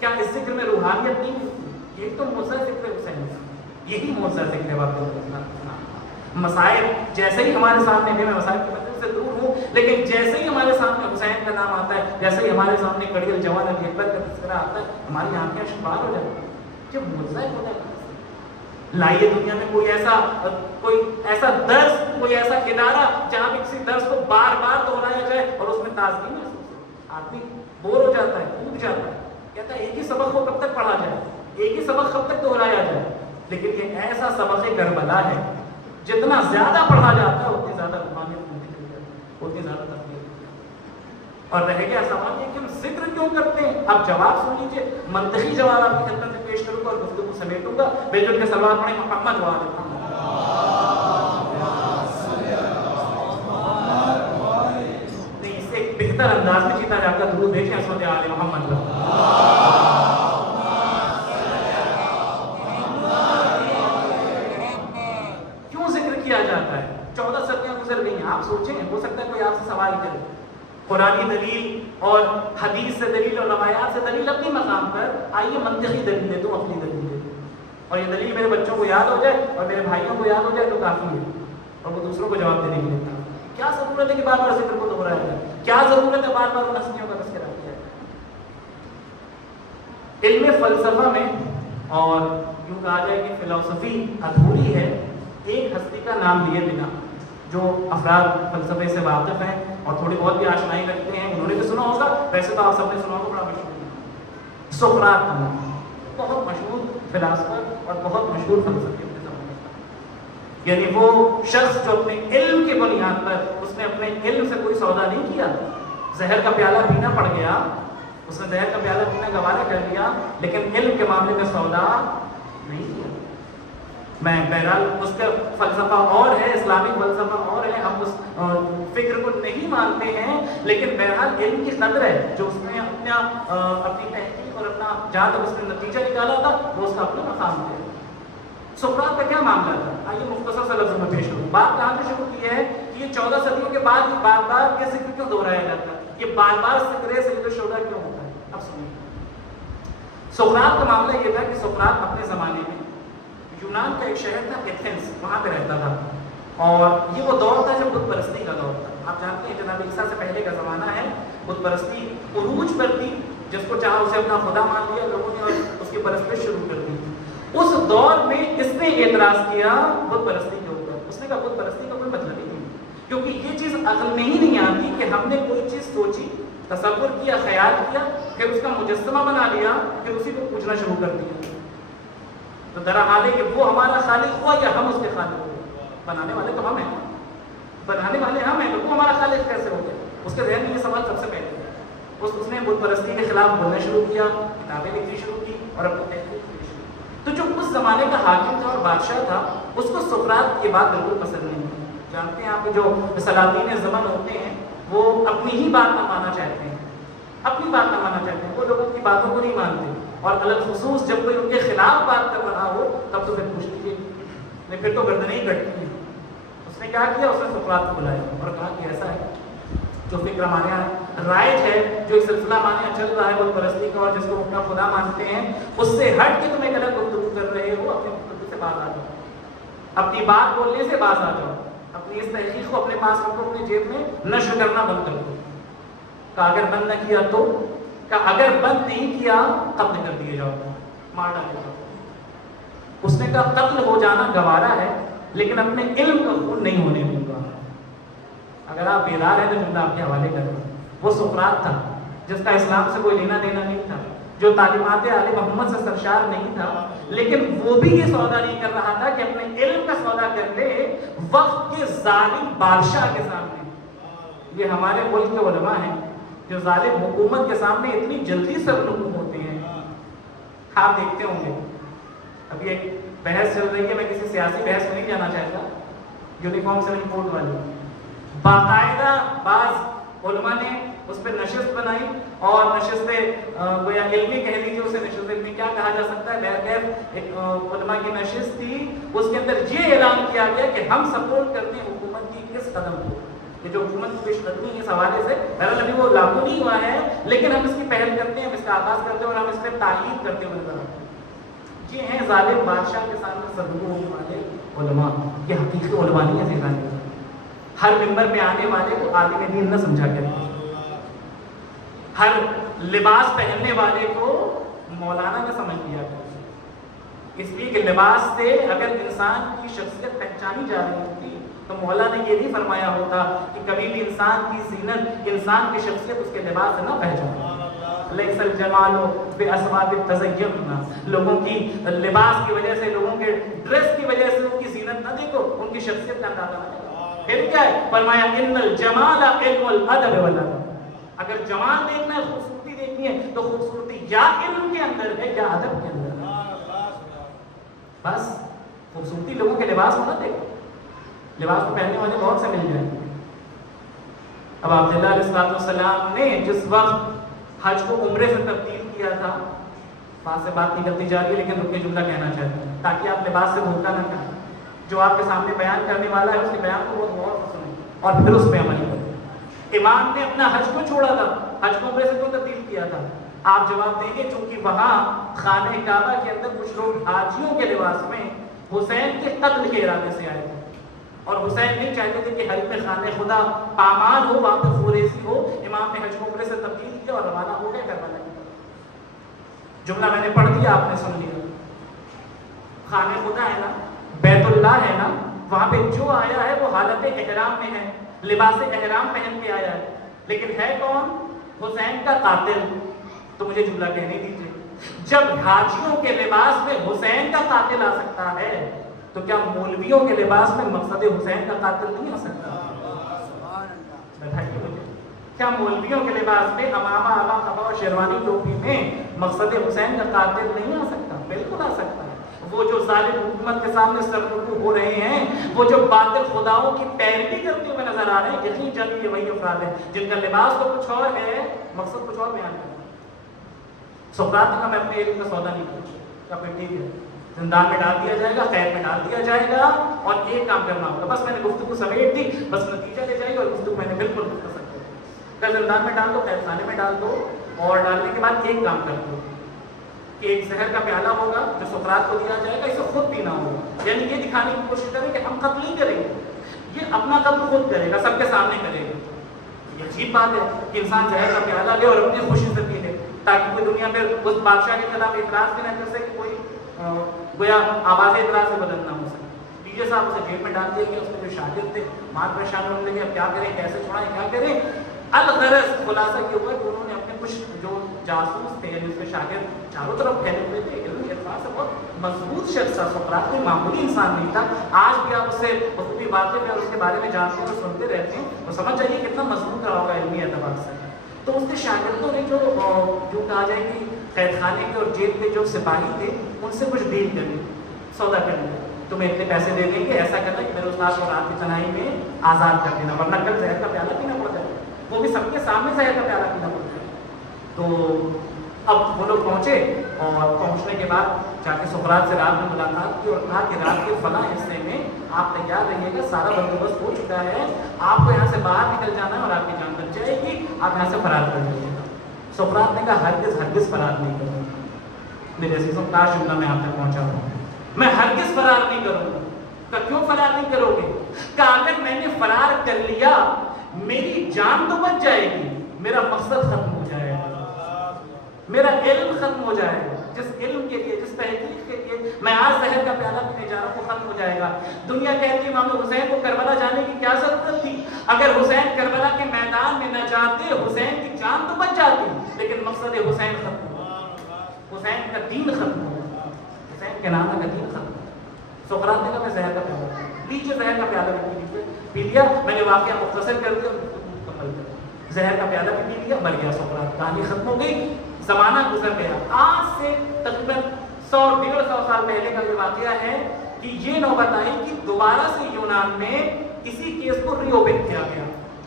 کیا اس ذکر میں روحانیت نہیں ملتی؟ یہ تو معجزہ ذکر حسین، یہی معجزہ ذکر ہے. مسائل جیسے ہی ہمارے سامنے بھی، میں مسائل کی وجہ سے دور ہوں لیکن جیسے ہی ہمارے سامنے حسین کا نام آتا ہے، جیسے ہی ہمارے سامنے کڑی الجوان علی اکبر کا تذکرہ آتا ہے، ہماری آنکھیں اشکبار ہو جاتی ہیں. جب معجزہ خدا ہے، لائیے دنیا میں کوئی ایسا درس، کوئی ایسا ادارہ جہاں بھی کسی درس کو بار بار دہرایا جائے اور اس میں تازگی محسوس ہو. آدمی بور ہو جاتا ہے، ٹوٹ جاتا ہے، کہتا ہے ایک ہی سبق کو کب تک پڑھا جائے، ایک ہی سبق کب تک دہرایا جائے. لیکن یہ ایسا سبق کربلا ہے، جتنا زیادہ پڑھا جاتا ہے اتنی زیادہ روحانیت ملتی چلی جاتی ہے، اتنی زیادہ تفریح. اور رہ گیا سوال یہ کہ ہم ذکر کیوں کرتے ہیں؟ اب جواب سن لیجیے، منطقی جواب آپ کی خدمت میں پیش کروں گا اور گفتگو سمیٹوں گا۔ بیجو کے سلوات پڑھیں محمد و آل محمد۔ نہیں، اس سے ایک بہتر انداز میں جیتا جاتا درود دیکھیں اسود آل محمد کا۔ کیوں ذکر کیا جاتا ہے؟ 14 صدیاں گزر گئی ہیں، آپ سوچیں، ہو سکتا ہے کوئی آپ سے سوال کرے، قرآنی دلیل اور حدیث سے دلیل اور روایات سے دلیل اپنی مقام پر، آئیے منطقی دلیل دے دو، اپنی دلیل دے دو، اور یہ دلیل میرے بچوں کو یاد ہو جائے اور میرے بھائیوں کو یاد ہو جائے تو کافی ہے، اور وہ دوسروں کو جواب دینے کے لیے کیا ضرورت ہے کہ بار بار ذکر کو دہرایا جائے؟ کیا ضرورت ہے بار بار ان ہستیوں کا تذکرہ کیا جائے؟ علم فلسفہ میں، اور یوں کہا جائے کہ فلسفی ادھوری ہے ایک ہستی کا نام لیے بنا، جو افراد فلسفے سے واقف ہیں اور تھوڑی بہت بھی آشنائی رکھتے ہیں، انہوں نے بھی سنا ہوگا، ویسے تو آپ سب نے سنا ہوگا، بڑا مشہور ہے سقراط کا نام، بہت مشہور فلاسفر اور بہت مشہور فلسفی اپنے زمانے کا، یعنی وہ شخص جو اپنے علم کی بنیاد پر، اس نے اپنے علم سے کوئی سودا نہیں کیا، زہر کا پیالہ پینا پڑ گیا، اس نے زہر کا پیالہ پینا گوارا کر لیا، لیکن علم کے معاملے میں سودا نہیں کیا۔ میں بہرحال اس کا فلسفہ اور ہے، اسلامک فلسفہ اور ہے، ہم اس فکر کو نہیں مانتے ہیں، لیکن بہرحال علم کی قدر ہے، جو اس نے اپنی تحقیق اور اپنا جہاں تک اس نے نتیجہ نکالا تھا وہ اس کا اپنا مقام ہے۔ سقراط کا کیا معاملہ تھا؟ آئیے مختصر سے لفظوں میں پیش کروں۔ بات کہاں سے شروع کی ہے کہ یہ 14 صدیوں کے بعد یہ بار بار یہ ذکر کیوں دہرایا جاتا ہے، یہ بار بار ذکر سید الشہداء کیوں ہوتا ہے؟ اب سنیے، سقراط کا معاملہ یہ تھا کہ سقراط اپنے زمانے میں یونان کا ایک شہر تھا ایتھنز، وہاں پہ رہتا تھا، اور یہ وہ دور تھا جب بت پرستی کا دور تھا۔ آپ جانتے ہیں جناب عیسیٰ سے پہلے کا زمانہ ہے، بت پرستی عروج پر تھی، جس کو چاہا اسے اپنا خدا مان لیا لوگوں نے اور اس کی پرستش شروع کر دی۔ اس دور میں اس نے اعتراض کیا بت پرستی کے اوپر، اس نے کہا بت پرستی کا کوئی مطلب ہی نہیں، کیونکہ یہ چیز عقل میں ہی نہیں آتی کہ ہم نے کوئی چیز سوچی، تصور کیا، خیال کیا، پھر اس کا مجسمہ بنا لیا، پھر اسی کو پوجنا شروع کر دیا۔ تو درحال ہے کہ وہ ہمارا خالق ہوا یا ہم اس کے خالق ہوئے؟ بنانے والے تو ہم ہیں، بنانے والے ہم ہیں، تو وہ ہمارا خالق کیسے ہو گیا؟ اس کے ذہن میں یہ سوال سب سے پہلے اس نے بت پرستی کے خلاف بولنا شروع کیا، کتابیں لکھنی شروع کی اور اپنی تحقیق کرنی شروع کی۔ تو جو اس زمانے کا حاکم تھا اور بادشاہ تھا، اس کو سقراط یہ بات بالکل پسند نہیں تھی۔ جانتے ہیں آپ جو سلاطین زمن ہوتے ہیں وہ اپنی ہی بات نہ ماننا چاہتے ہیں، اپنی بات نہ ماننا چاہتے ہیں، وہ لوگوں کی باتوں کو نہیں مانتے، اور الخصوص جب کوئی ان کے خلاف بات کر رہا ہو تب تو پھر پوچھ لیجیے، نہیں پھر تو گردنیں ہی کٹتی ہیں۔ اس نے کیا کیا؟ اس نے سقراط کو بلایا اور کہا کہ ایسا ہے، جو فکر ہمارے یہاں رائج ہے، جو ایک سلسلہ ہمارے یہاں چل رہا ہے بت پرستی کا اور جس کو اپنا خدا مانتے ہیں، اس سے ہٹ کے تم ایک الگ گفتگو کر رہے ہو، اپنی گفتگو سے باز آ جاؤ، اپنی بات بولنے سے باز آ جاؤ، اپنی اس تحقیق کو اپنے پاس رکھو، اپنی جیب میں نشر کرنا بند کر دو۔ کہ اگر بند نہ کیا تو، کہ اگر بند نہیں کیا قتل کر دیے جاؤ، مار ڈالے جاؤ۔ اس نے کہا قتل ہو جانا گوارا ہے لیکن اپنے علم کا خون نہیں ہونے دوں گا۔ اگر آپ بیدار ہیں تو جملہ آپ کے حوالے کروں، وہ سقراط تھا جس کا اسلام سے کوئی لینا دینا نہیں تھا، جو تعلیمات آل محمد سے سرشار نہیں تھا، لیکن وہ بھی یہ سودا نہیں کر رہا تھا کہ اپنے علم کا سودا کر لے وقت کے ظالم بادشاہ کے سامنے۔ یہ ہمارے ملک کے علماء ہیں جو ظالم حکومت کے سامنے اتنی جلدی سے رکوع ہوتے ہیں۔ آپ دیکھتے ہوں گے ابھی ایک بحث چل رہی ہے، میں کسی سیاسی بحث میں نہیں جانا چاہتا، یونیفارم سے نہیں کوڈ والی، باقاعدہ بعض علماء نے اس پہ نشست بنائی اور نشست گویا علمی کہہ لیجیے اسے، نشست علمی کیا کہا جا سکتا ہے، بہرکیف ایک علماء کی نشست تھی، اس کے اندر یہ اعلان کیا گیا کہ ہم سپورٹ کرتے ہیں حکومت کی کس قدم کو، یہ جو حکومت کی پیش قدمی اس حوالے سے، بہرحال ابھی وہ لاگو نہیں ہوا ہے لیکن ہم اس کی پہل کرتے ہیں، ہم اس کا آغاز کرتے ہیں اور ہم اس میں تائید کرتے ہوئے نظر آتے ہیں۔ یہ ہیں ظالم بادشاہ کے سامنے صدور ہونے والے علماء، یہ حقیقی علماء نہیں ہے ذہن میں۔ ہر ممبر پہ آنے والے کو عالم دین نہ سمجھا کرتے، ہر لباس پہننے والے کو مولانا نہ سمجھ لیا کرتے، اس لیے کہ لباس سے اگر انسان کی شخصیت پہچانی جا رہی ہوتی تو مولا نے یہ نہیں فرمایا ہوتا کہ کبھی بھی انسان کی زینت، انسان کی شخصیت اس کے لباس سے نہ پہچانے۔ لیس الجمال باسباب التزین، لوگوں کی لباس کی وجہ سے، لوگوں کے ڈریس کی وجہ سے ان کی زینت نہ دیکھو، ان کی شخصیت کا اندازہ نہ دیکھو۔ پھر کیا ہے؟ فرمایا ان الجمال علم الادب والادب، اگر جمال دیکھنا ہے، خوبصورتی دیکھنی ہے، تو خوبصورتی یا علم کے اندر ہے یا ادب کے اندر ہے۔ بس خوبصورتی لوگوں کے لباس ہونا دیکھو، لباس کو پہننے والے بہت سے مل جائیں گے۔ اب عبداللہ علیہ السلام نے جس وقت حج کو عمرے سے تبدیل کیا تھا، بات سے بات نہیں کرتی جا رہی ہے لیکن رک کے جملہ کہنا چاہتے ہیں تاکہ آپ لباس سے دھوکا نہ کریں۔ جو آپ کے سامنے بیان کرنے والا ہے اس کے بیان کو بہت غور سے سنیں اور پھر اس پہ عمل کریں۔ امام نے اپنا حج کو چھوڑا تھا، حج کو عمرے سے کیوں تبدیل کیا تھا؟ آپ جواب دیں گے چونکہ وہاں خانہ کعبہ کے اندر کچھ لوگ حاجیوں کے لباس میں حسین کے قتل کے ارادے سے آئے تھے، اور حسین نہیں چاہتے تھے کہ حرم خانہ خدا پامال ہو، وہاں پہ خوریزی ہو۔ امام نے حج کو عمرے سے تبدیل کیا اور روانہ ہو گئے کربلا کی طرف۔ جملہ میں نے پڑھ دیا، آپ نے سن لیا۔ خانہ خدا ہے نا، بیت اللہ ہے نا، وہاں پہ جو آیا ہے وہ حالت احرام میں ہے، لباس احرام پہن کے آیا ہے، لیکن ہے کون؟ حسین کا قاتل۔ تو مجھے جملہ کہنے دیجیے، جب حاجیوں کے لباس میں حسین کا قاتل آ سکتا ہے تو کیا مولویوں کے لباس میں مقصد حسین کا قاتل نہیں آ سکتا؟ بتائیے مجھے، کیا مولویوں کے لباس میں امامہ، عبا، قبا اور شیروانی ٹوپی میں مقصد حسین کا قاتل نہیں آ سکتا؟ بالکل آ سکتا ہے۔ وہ جو ظالم حکومت کے سامنے سرکوب ہو رہے ہیں، وہ جو باطل خداؤں کی پیروی کرتے ہوئے نظر آ رہے ہیں، یقین جانیے وہی افراد ہیں جن کا لباس تو کچھ اور ہے، مقصد کچھ اور بیان کرنا۔ سقراط نے کہا میں اپنے علم کا سودا نہیں کروں گا، پھر ٹھیک ہے، زندان میں ڈال دیا جائے گا، قید میں ڈال دیا جائے گا، اور ایک کام کرنا ہوگا، بس میں نے گفتگو سمیٹ دی، بس نتیجہ لے جائے گا، اور گفتگو میں نے بالکل مختصر کر دی۔ کہ زندان میں ڈال دو، قید خانے میں ڈال دو، اور ڈالنے کے بعد ایک کام کر دو کہ ایک زہر کا پیالہ ہوگا جو سقراط کو دیا جائے گا، اسے خود پینا ہوگا، یعنی یہ دکھانے کی کوشش کریں کہ ہم قتل نہیں کریں گے، یہ اپنا قتل خود کرے گا، سب کے سامنے کرے گا۔ یہ عجیب بات ہے کہ انسان زہر کا پیالہ لے اور اپنی خوشی سے پی لے، تاکہ کوئی دنیا میں اس بادشاہ کے خلاف اعتراض بھی نہ کر سکے، کوئی گویا آواز اعتراض سے بدل نہ ہو سکے۔ ڈی صاحب اسے جیل میں ڈال دیا گیا، اس میں جو شاگرد تھے مار پریشان ہونے لگے، اب کیا کریں، کیسے چھوڑائیں، کیا کریں۔ الغرض خلاصہ یہ ہوا کہ انہوں نے اپنے کچھ جو جاسوس تھے، یعنی اس کے شاگرد چاروں طرف پھیلے ہوئے تھے، علمی اعتبار سے بہت مضبوط شخص تھا سقراط، کوئی معمولی انسان نہیں تھا۔ آج بھی آپ اس سے بخوبی واقف ہیں اور اس کے بارے میں جانتے اور سنتے رہتے ہیں، اور سمجھ جائیے کتنا مضبوط رہا ہوگا علمی اعتبار سے۔ تو اس کے شاگردوں نے جو کہا جائے کہ قید خانے کے اور جیل کے جو سپاہی تھے ان سے کچھ ڈیل کرنی، سودا کرنا، تمہیں اتنے پیسے دے دیں گے، ایسا کرنا کہ میرے استاد کو رات کی تنہائی میں آزاد کر دینا، ورنہ کل زہر کا پیالہ پینا پڑ جائے، وہ بھی سب کے سامنے زہر کا پیالہ پینا پڑ جائے۔ تو اب وہ لوگ پہنچے، اور پہنچنے کے بعد جا کے سقراط سے رات میں ملاقات کی اور کہا کہ رات کے فلاں حصے میں آپ تیار رہیے گا، سارا بندوبست ہو چکا ہے، آپ کو یہاں سے باہر نکل جانا ہے اور آپ کی جان بچ جائے گی، آپ یہاں سے فرار کر جائیے گا۔ سقراط نے کہا ہرگز فرار نہیں کروں گا۔ میرے عزیزوں، کاش جملہ میں آپ تک پہنچا ہوں، میں ہرگز فرار نہیں کروں گا۔ کہ کیوں فرار نہیں کرو گے؟ کہ اگر میں نے فرار کر لیا میری جان تو بچ جائے گی، میرا مقصد ختم ہو جائے گا، میرا علم ختم ہو جائے گا، جس علم کے لیے، جس تحقیق کے لیے میں آج زہر کا پیالہ پینے جا رہا ہوں وہ ختم ہو جائے گا۔ دنیا کہتی ہے امام حسین کو کربلا جانے کی کیا ضرورت تھی؟ اگر حسین کربلا کے میدان میں نہ جاتے حسین کی جان تو بچ جاتی، لیکن مقصد حسین ختم ہوا، حسین کا دین ختم ہوا، حسین کے نام کا دین ختم ہوا۔ سقراط نے کہا میں زہر کا پیالہ لیجیے، زہر کا پیالہ بھی پی لیا، میں نے واقعہ مختصر کر دیا، مکمل کر دیا، زہر کا پیالہ بھی پی لیا، مر گیا سقراط، کہانی ختم ہو گئی، زمانہ گزر گیا۔ آج سے تقریباً 100-150 سال پہلے کا یہ واقعہ ہے کہ یہ نوبت آئی کہ دوبارہ سے یونان میں اسی کیس کو ری اوپن کیا گیا،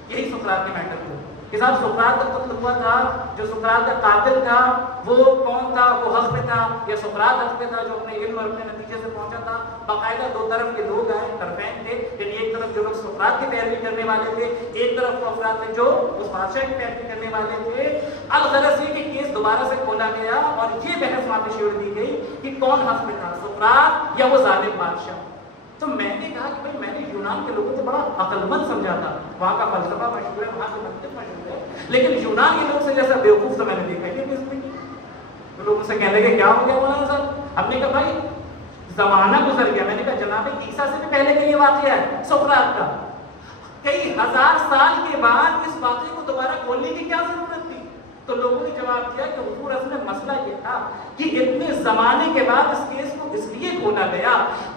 یہی سقراط کے میٹر کو کہ صاحب سقراط کا قتل ہوا تھا، جو سقراط کا قاتل تھا وہ کون تھا؟ وہ حق میں تھا یا سقراط حق میں تھا جو اپنے علم اور اپنے نتیجے سے پہنچا تھا؟ باقاعدہ دو طرف کے لوگ آئے، طرفین تھے، یعنی ایک طرف جو لوگ سقراط کی پیروی کرنے والے تھے، ایک طرف وہ افراد تھے جو اس بادشاہ کی پیروی کرنے والے تھے۔ الغرض یہ کہ کیس دوبارہ سے کھولا گیا اور یہ بحث وہاں پہ چھیڑ دی گئی کہ کون حق میں تھا، سقراط یا وہ ظالم بادشاہ۔ تو میں نے کہا کہ بھائی میں نے یونان کے لوگوں کو بڑا عقل مند سمجھا تھا، وہاں کا فلسفہ مشہور ہے، وہاں کی منطق مشہور ہے، لیکن یونان کے لوگ سے جیسا بیوقوف تو میں نے دیکھا ہی نہیں اس میں۔ تو لوگ مجھ سے کہنے لگے کیا ہو گیا مولانا صاحب؟ ہم نے کہا بھائی زمانہ گزر گیا، میں نے کہا جناب عیسیٰ سے بھی پہلے کا یہ واقعہ ہے سقراط کا، کئی ہزار سال کے بعد اس واقعے کو دوبارہ کھولنے کی کیا ضرورت تھی؟ تو لوگوں نے جواب دیا کہ حضور اصل میں مسئلہ یہ تھا کہ اتنے زمانے کے بعد اس کیس کو اس لیے کھولا گیا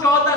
14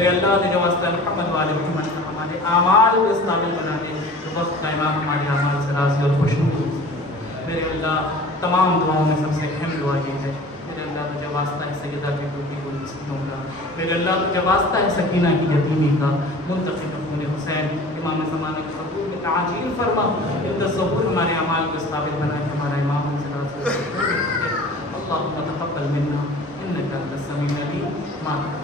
میرے اللہ تجھے واسطہ محمد والے محمد کا ہمارے اعمال کو اس قابل بنا دے تو وقت کا امام ہمارے اعمال سے راضی اور خوش ہو. میرے اللہ تمام دعاؤں میں سب سے اہم دعا یہ ہے میرے اللہ تجھے واسطہ ہے سیدہ کی ٹوٹی ہوئی مسکینوں کا, میرے اللہ تجھے واسطہ ہے سکینہ کی یتیمی کا, منتقم خون حسین امام زمانے کے قبول میں تعجیل فرما, ان تصور ہمارے اعمال کو اس قابل بنا کہ ہمارا امام ہم سے راضی ہو. اللهم تقبل منا انك انت السميع العليم.